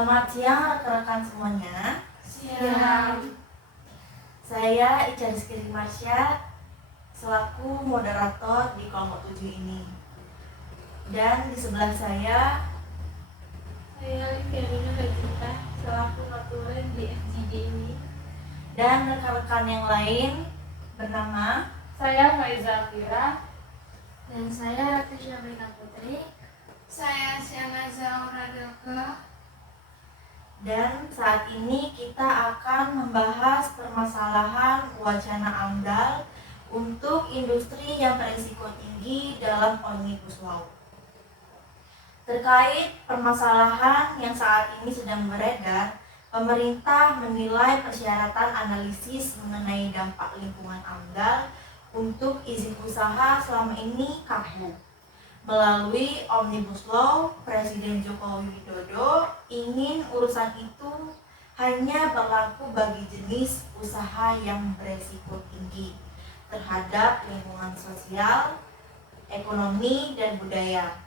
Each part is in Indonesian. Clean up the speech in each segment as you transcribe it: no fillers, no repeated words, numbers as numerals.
Selamat siang rekan-rekan semuanya. Siang. Saya Ica Rizky Marsya selaku moderator di kelompok 7 ini. Dan di sebelah saya Karina Hajita selaku matulen di FGD ini. Dan rekan-rekan yang lain bernama Saya Faiza Afira. Dan saya Ratu Syabrina Putri. Saya Siana Zaura Delke. Dan saat ini kita akan membahas permasalahan wacana AMDAL untuk industri yang berisiko tinggi dalam Omnibus Law. Terkait permasalahan yang saat ini sedang beredar, pemerintah menilai persyaratan analisis mengenai dampak lingkungan AMDAL untuk izin usaha selama ini kaku. Melalui Omnibus Law, Presiden Joko Widodo ingin urusan itu hanya berlaku bagi jenis usaha yang beresiko tinggi terhadap lingkungan sosial, ekonomi, dan budaya.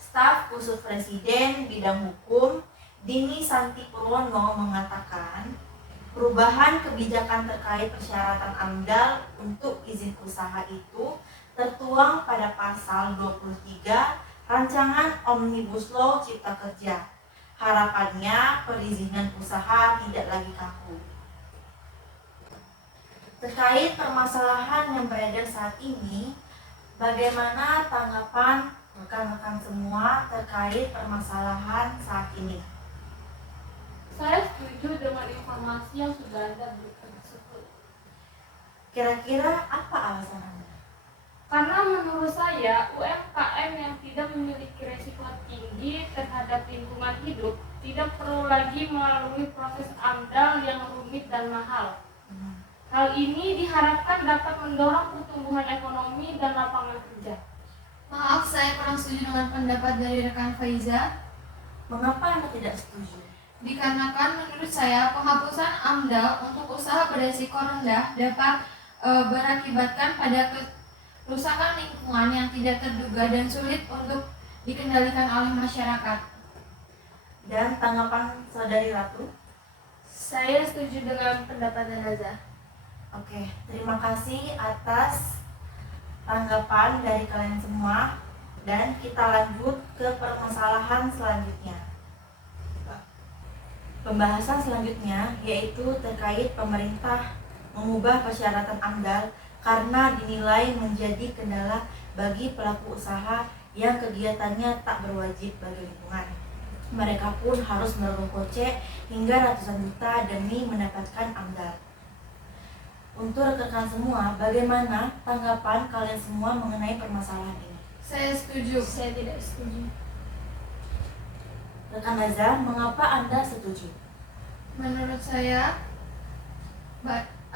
Staf khusus Presiden bidang hukum, Dini Santi Purwono, mengatakan perubahan kebijakan terkait persyaratan AMDAL untuk izin usaha itu tertuang pada pasal 23 Rancangan Omnibus Law Cipta Kerja. Harapannya perizinan usaha tidak lagi kaku. Terkait permasalahan yang beredar saat ini, bagaimana tanggapan rekan-rekan semua terkait permasalahan saat ini? Saya setuju dengan informasi yang sudah ada tersebut. Kira-kira apa alasan Anda? Karena menurut saya UMKM yang tidak memiliki resiko tinggi terhadap lingkungan hidup tidak perlu lagi melalui proses AMDAL yang rumit dan mahal. Hal ini diharapkan dapat mendorong pertumbuhan ekonomi dan lapangan kerja. Maaf, saya kurang setuju dengan pendapat dari rekan Faiza. Mengapa Anda tidak setuju? Dikarenakan menurut saya penghapusan AMDAL untuk usaha beresiko rendah dapat berakibatkan pada kerusakan lingkungan yang tidak terduga dan sulit untuk dikendalikan oleh masyarakat. Dan tanggapan Saudari Ratu? Saya setuju dengan pendapat Naza. Oke, terima kasih atas tanggapan dari kalian semua. Dan kita lanjut ke permasalahan selanjutnya. Pembahasan selanjutnya yaitu terkait pemerintah mengubah persyaratan AMDAL karena dinilai menjadi kendala bagi pelaku usaha yang kegiatannya tak berwajib bagi lingkungan. Mereka pun harus merogoh kocek hingga ratusan juta demi mendapatkan AMDAL. Untuk rekan semua, bagaimana tanggapan kalian semua mengenai permasalahan ini? Saya setuju. Saya tidak setuju. Rekan Naza, mengapa Anda setuju? Menurut saya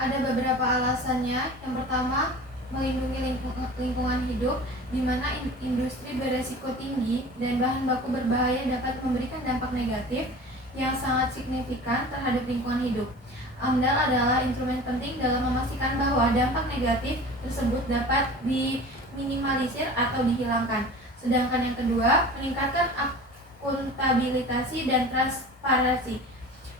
ada beberapa alasannya. Yang pertama, melindungi lingkungan hidup, di mana industri beresiko tinggi dan bahan baku berbahaya dapat memberikan dampak negatif yang sangat signifikan terhadap lingkungan hidup. AMDAL adalah instrumen penting dalam memastikan bahwa dampak negatif tersebut dapat diminimalisir atau dihilangkan. Sedangkan yang kedua, meningkatkan akuntabilitas dan transparansi.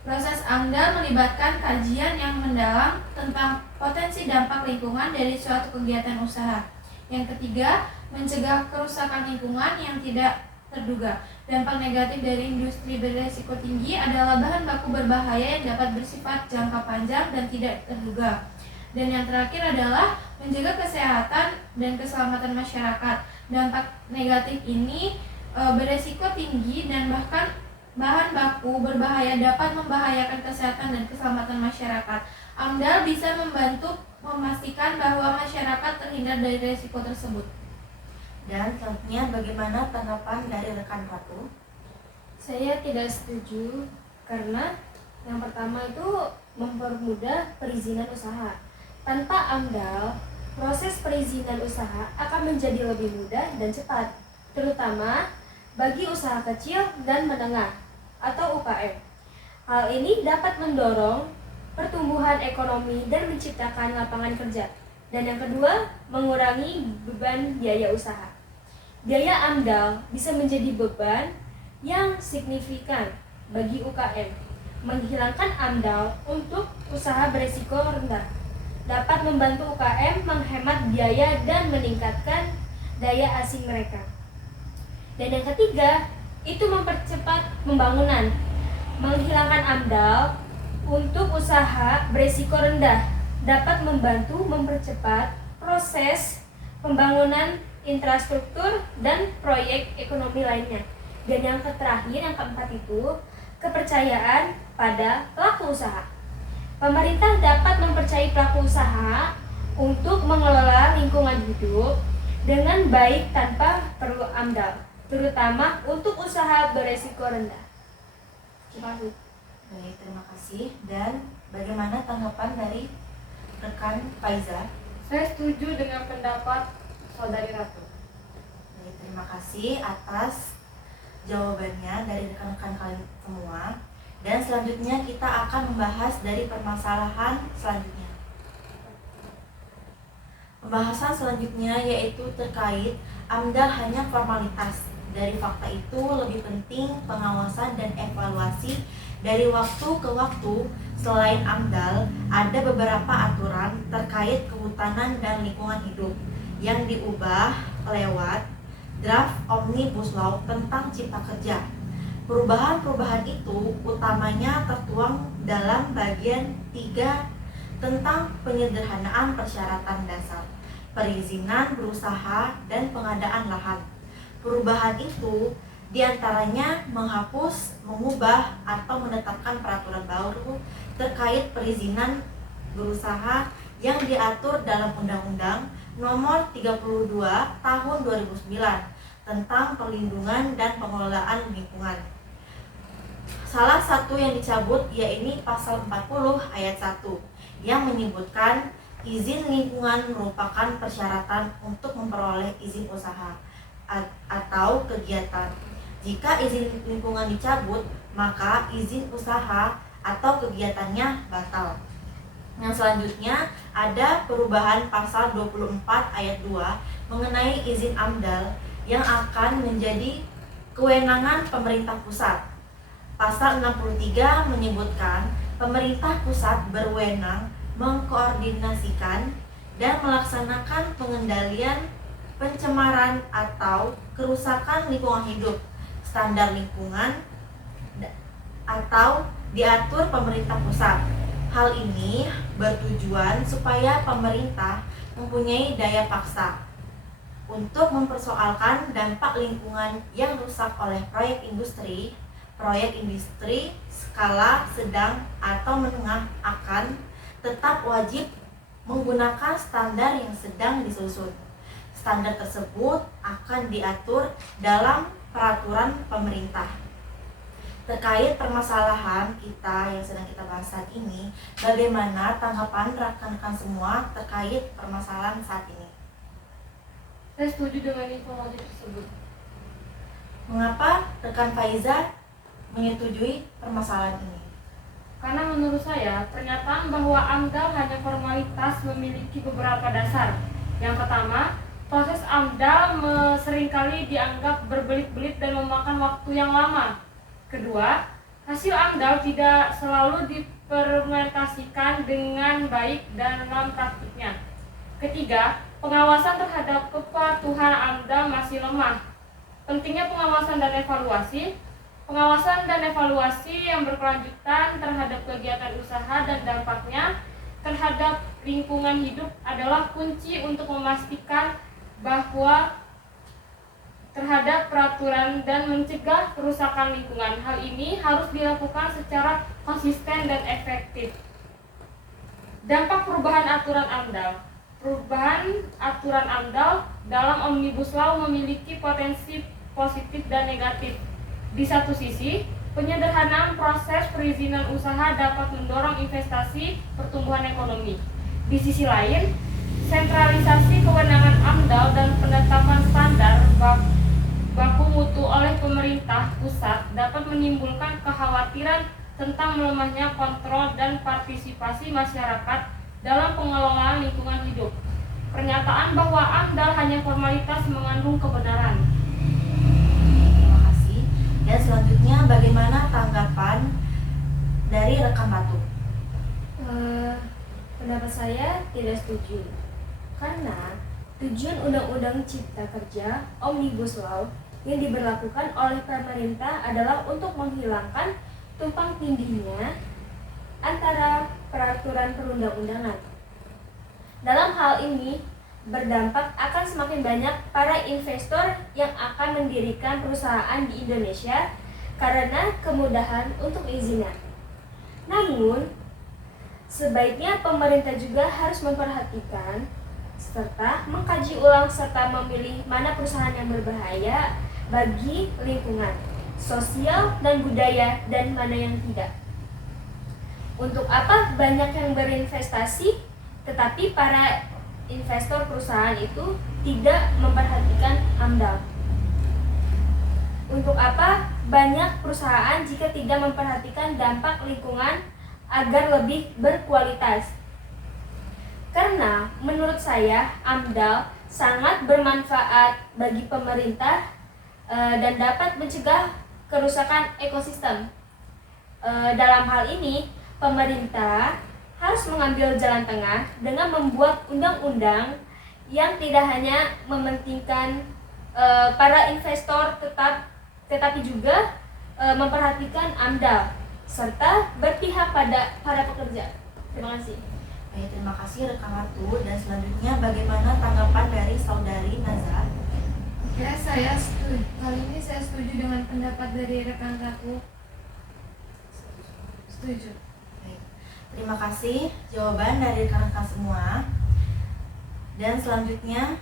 Proses AMDAL melibatkan kajian yang mendalam tentang potensi dampak lingkungan dari suatu kegiatan usaha. Yang ketiga, mencegah kerusakan lingkungan yang tidak terduga. Dampak negatif dari industri beresiko tinggi adalah bahan baku berbahaya yang dapat bersifat jangka panjang dan tidak terduga. Dan yang terakhir adalah menjaga kesehatan dan keselamatan masyarakat. Dampak negatif ini beresiko tinggi dan bahkan bahan baku berbahaya dapat membahayakan kesehatan dan keselamatan masyarakat. AMDAL bisa membantu memastikan bahwa masyarakat terhindar dari risiko tersebut. Dan selanjutnya, bagaimana tanggapan dari rekan Ratu? Saya tidak setuju karena yang pertama itu mempermudah perizinan usaha. Tanpa AMDAL, proses perizinan usaha akan menjadi lebih mudah dan cepat, terutama bagi usaha kecil dan menengah atau UKM. Hal ini dapat mendorong pertumbuhan ekonomi dan menciptakan lapangan kerja. Dan yang kedua, mengurangi beban biaya usaha. Biaya AMDAL bisa menjadi beban yang signifikan bagi UKM. Menghilangkan AMDAL untuk usaha beresiko rendah dapat membantu UKM menghemat biaya dan meningkatkan daya asing mereka. Dan yang ketiga, itu mempercepat pembangunan. Menghilangkan AMDAL untuk usaha beresiko rendah dapat membantu mempercepat proses pembangunan infrastruktur dan proyek ekonomi lainnya. Dan yang terakhir, yang keempat itu kepercayaan pada pelaku usaha. Pemerintah dapat mempercayai pelaku usaha untuk mengelola lingkungan hidup dengan baik tanpa perlu AMDAL, terutama untuk usaha beresiko rendah. Terima kasih. Baik, terima kasih. Dan bagaimana tanggapan dari rekan Faiza? Saya setuju dengan pendapat Saudari Ratu. Baik, terima kasih atas jawabannya dari rekan-rekan kalian semua. Dan selanjutnya kita akan membahas dari permasalahan selanjutnya. Pembahasan selanjutnya yaitu terkait AMDAL hanya formalitas. Dari fakta itu lebih penting pengawasan dan evaluasi dari waktu ke waktu. Selain AMDAL, ada beberapa aturan terkait kehutanan dan lingkungan hidup yang diubah lewat draft Omnibus Law tentang Cipta Kerja. Perubahan-perubahan itu utamanya tertuang dalam bagian 3 tentang penyederhanaan persyaratan dasar, perizinan berusaha, dan pengadaan lahan. Perubahan itu diantaranya menghapus, mengubah, atau menetapkan peraturan baru terkait perizinan berusaha yang diatur dalam Undang-Undang Nomor 32 Tahun 2009 tentang perlindungan dan pengelolaan lingkungan. Salah satu yang dicabut yaitu pasal 40 ayat 1 yang menyebutkan izin lingkungan merupakan persyaratan untuk memperoleh izin usaha atau kegiatan. Jika izin lingkungan dicabut, maka izin usaha atau kegiatannya batal. Yang selanjutnya ada perubahan pasal 24 ayat 2 mengenai izin AMDAL yang akan menjadi kewenangan pemerintah pusat. Pasal 63 menyebutkan pemerintah pusat berwenang mengkoordinasikan dan melaksanakan pengendalian pencemaran atau kerusakan lingkungan hidup, standar lingkungan atau diatur pemerintah pusat. Hal ini bertujuan supaya pemerintah mempunyai daya paksa untuk mempersoalkan dampak lingkungan yang rusak oleh proyek industri skala sedang atau menengah akan tetap wajib menggunakan standar yang sedang disusun. Standar tersebut akan diatur dalam peraturan pemerintah. Terkait permasalahan kita yang sedang kita bahas saat ini, bagaimana tanggapan rekan-rekan semua terkait permasalahan saat ini? Saya setuju dengan informasi tersebut. Mengapa rekan Faiza menyetujui permasalahan ini? Karena menurut saya, pernyataan bahwa AMDAL hanya formalitas memiliki beberapa dasar. Yang pertama, proses AMDAL seringkali dianggap berbelit-belit dan memakan waktu yang lama. Kedua, hasil AMDAL tidak selalu diimplementasikan dengan baik dalam praktiknya. Ketiga, pengawasan terhadap kepatuhan AMDAL masih lemah. Pentingnya pengawasan dan evaluasi. Pengawasan dan evaluasi yang berkelanjutan terhadap kegiatan usaha dan dampaknya terhadap lingkungan hidup adalah kunci untuk memastikan bahwa terhadap peraturan dan mencegah kerusakan lingkungan. Hal ini harus dilakukan secara konsisten dan efektif. Dampak perubahan aturan AMDAL. Perubahan aturan AMDAL dalam Omnibus Law memiliki potensi positif dan negatif. Di satu sisi, penyederhanaan proses perizinan usaha dapat mendorong investasi pertumbuhan ekonomi. Di sisi lain, sentralisasi kewenangan AMDAL dan penetapan standar baku mutu oleh pemerintah pusat dapat menimbulkan kekhawatiran tentang melemahnya kontrol dan partisipasi masyarakat dalam pengelolaan lingkungan hidup. Pernyataan bahwa AMDAL hanya formalitas mengandung kebenaran. Terima kasih. Dan selanjutnya bagaimana tanggapan saya tidak setuju. Karena tujuan Undang-Undang Cipta Kerja Omnibus Law yang diberlakukan oleh pemerintah adalah untuk menghilangkan tumpang tindihnya antara peraturan perundang-undangan. Dalam hal ini, berdampak akan semakin banyak para investor yang akan mendirikan perusahaan di Indonesia karena kemudahan untuk izinnya. Namun, sebaiknya pemerintah juga harus memperhatikan serta mengkaji ulang serta memilih mana perusahaan yang berbahaya bagi lingkungan, sosial, dan budaya dan mana yang tidak. Untuk apa banyak yang berinvestasi tetapi para investor perusahaan itu tidak memperhatikan AMDAL? Untuk apa banyak perusahaan jika tidak memperhatikan dampak lingkungan agar lebih berkualitas? Karena menurut saya AMDAL sangat bermanfaat bagi pemerintah dan dapat mencegah kerusakan ekosistem. Dalam hal ini, pemerintah harus mengambil jalan tengah dengan membuat undang-undang yang tidak hanya mementingkan para investor tetapi juga memperhatikan AMDAL serta berpihak pada para pekerja. Terima kasih. Baik, terima kasih rekan Ratu. Dan selanjutnya bagaimana tanggapan dari saudari Nazar? Ya, kali ini saya setuju dengan pendapat dari rekan Ratu. Setuju. Baik, terima kasih jawaban dari rekan-rekan semua. Dan selanjutnya,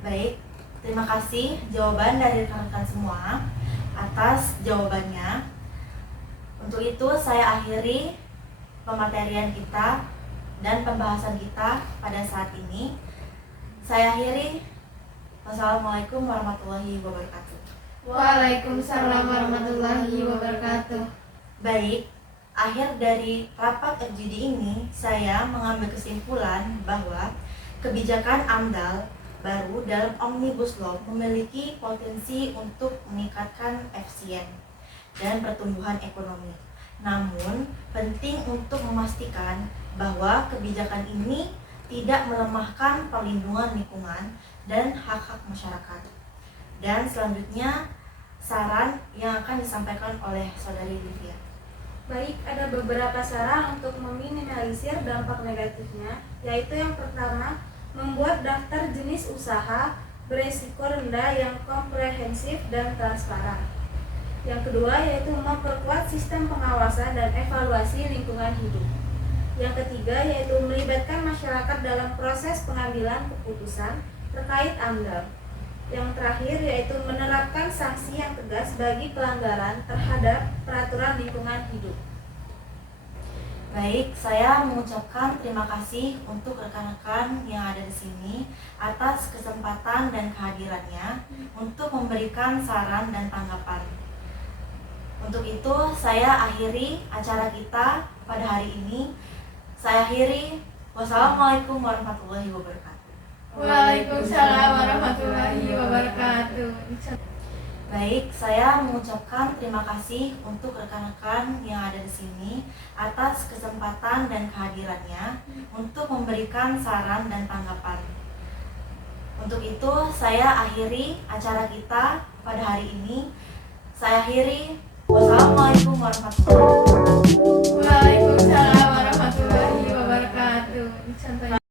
baik, terima kasih jawaban dari rekan-rekan semua atas jawabannya. Untuk itu saya akhiri pematerian kita dan pembahasan kita pada saat ini. Saya akhiri. Wassalamualaikum warahmatullahi wabarakatuh. Waalaikumsalam warahmatullahi wabarakatuh. Baik, akhir dari rapat FGD ini saya mengambil kesimpulan bahwa kebijakan AMDAL baru dalam Omnibus Law memiliki potensi untuk meningkatkan efisien dan pertumbuhan ekonomi. Namun, penting untuk memastikan bahwa kebijakan ini tidak melemahkan perlindungan lingkungan dan hak-hak masyarakat. Dan selanjutnya, saran yang akan disampaikan oleh saudari Livia. Baik, ada beberapa saran untuk meminimalisir dampak negatifnya, yaitu yang pertama, membuat daftar jenis usaha beresiko rendah yang komprehensif dan transparan. Yang kedua, yaitu memperkuat sistem pengawasan dan evaluasi lingkungan hidup. Yang ketiga, yaitu melibatkan masyarakat dalam proses pengambilan keputusan terkait AMDAL. Yang terakhir, yaitu menerapkan sanksi yang tegas bagi pelanggaran terhadap peraturan lingkungan hidup. Baik, saya mengucapkan terima kasih untuk rekan-rekan yang ada di sini atas kesempatan dan kehadirannya untuk memberikan saran dan tanggapan. Untuk itu, saya akhiri acara kita pada hari ini. Saya akhiri. Wassalamualaikum warahmatullahi wabarakatuh. Waalaikumsalam warahmatullahi wabarakatuh. Baik, saya mengucapkan terima kasih untuk rekan-rekan yang ada di sini atas kesempatan dan kehadirannya untuk memberikan saran dan tanggapan. Untuk itu, saya akhiri acara kita pada hari ini. Saya akhiri. Wassalamualaikum warahmatullahi wabarakatuh. Waalaikumsalam warahmatullahi wabarakatuh.